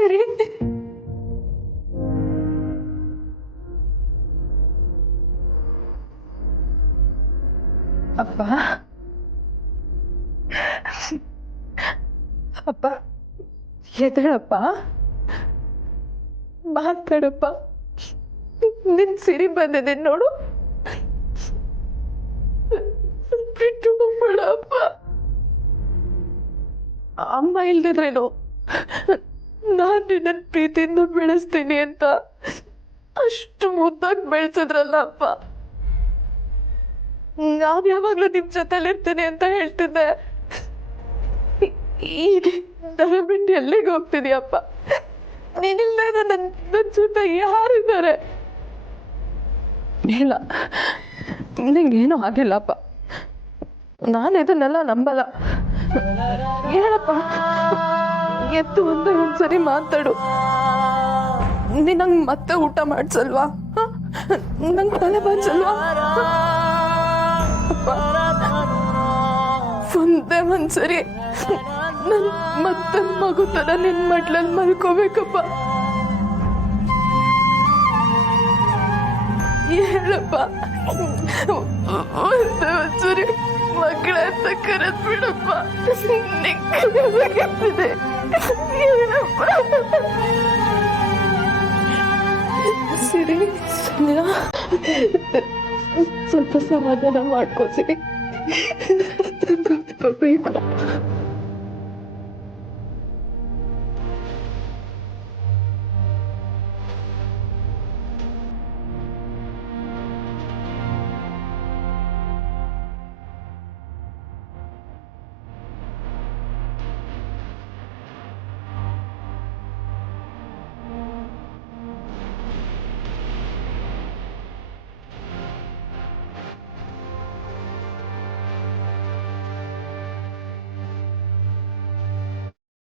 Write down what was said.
ಸರಿ. ಅಪ್ಪ ಅಪ್ಪ ಎದ್ದೇಳಪ್ಪ, ಮಾತಾಡಪ್ಪ. ನಿನ್ ಸಿರಿ ಬಂದಿದೆ ನೋಡು. ಬಿಟ್ಟು ಹೋಗ್ಬೇಡಪ್ಪ. ಅಮ್ಮ ಇಲ್ದಿದ್ರೇನು ನಾನು ನಿನ್ನ ಪ್ರೀತಿಯಿಂದ ಬೆಳೆಸ್ತೀನಿ ಅಂತ ಅಷ್ಟು ಮುದ್ದಾಗಿ ಬೆಳೆಸಿದ್ರಲ್ಲ ಅಪ್ಪ. ನಾನು ಯಾವಾಗ್ಲೂ ನಿಮ್ ಜೊತೆಲಿರ್ತೀನಿ ಅಂತ ಹೇಳ್ತಿದ್ದೆ. ಈಗ ನನ್ನ ಬಿಟ್ಟು ಎಲ್ಲಿಗೆ ಹೋಗ್ತಿದ್ಯಪ್ಪ? ನೀನಿಲ್ಲದ ನನ್ನ ಜೊತೆ ಯಾರಿದ್ದಾರೆ? ಇಲ್ಲ, ನಿಂಗೇನು ಆಗಿಲ್ಲಪ್ಪ. ನಾನು ಇದನ್ನೆಲ್ಲ ನಂಬಲ್ಲ. ಹೇಳಪ್ಪ, ಎತ್ತು ಒಂದ್ಸರಿ ಮಾತಾಡು. ನೀ ನಂಗೆ ಮತ್ತೆ ಊಟ ಮಾಡ್ಸಲ್ವಾ? ನಂಗೆ ತಲೆ ಬಾಚಲ್ವಾ? ಒಂದೇ ಒಂದ್ಸರಿ ನನ್ ಮತ್ತೆ ಮಗು ತರ ನಿನ್ ಮಡ್ಲಲ್ಲಿ ಮಲ್ಕೋಬೇಕಪ್ಪ. ಹೇಳಪ್ಪ, ಒಂದೇ ಒಂದ್ಸರಿ ಮಗಳ ಅಂತ ಕರೆದ್ ಬಿಡಪ್ಪ. ಹೇಳಪ್ಪ. ಸರಿ ಸಂಧ್ಯಾ, ಸ್ವಲ್ಪ ಸಮಾಧಾನ ಮಾಡ್ಕೋ. ಸರಿ ಬೇಕು.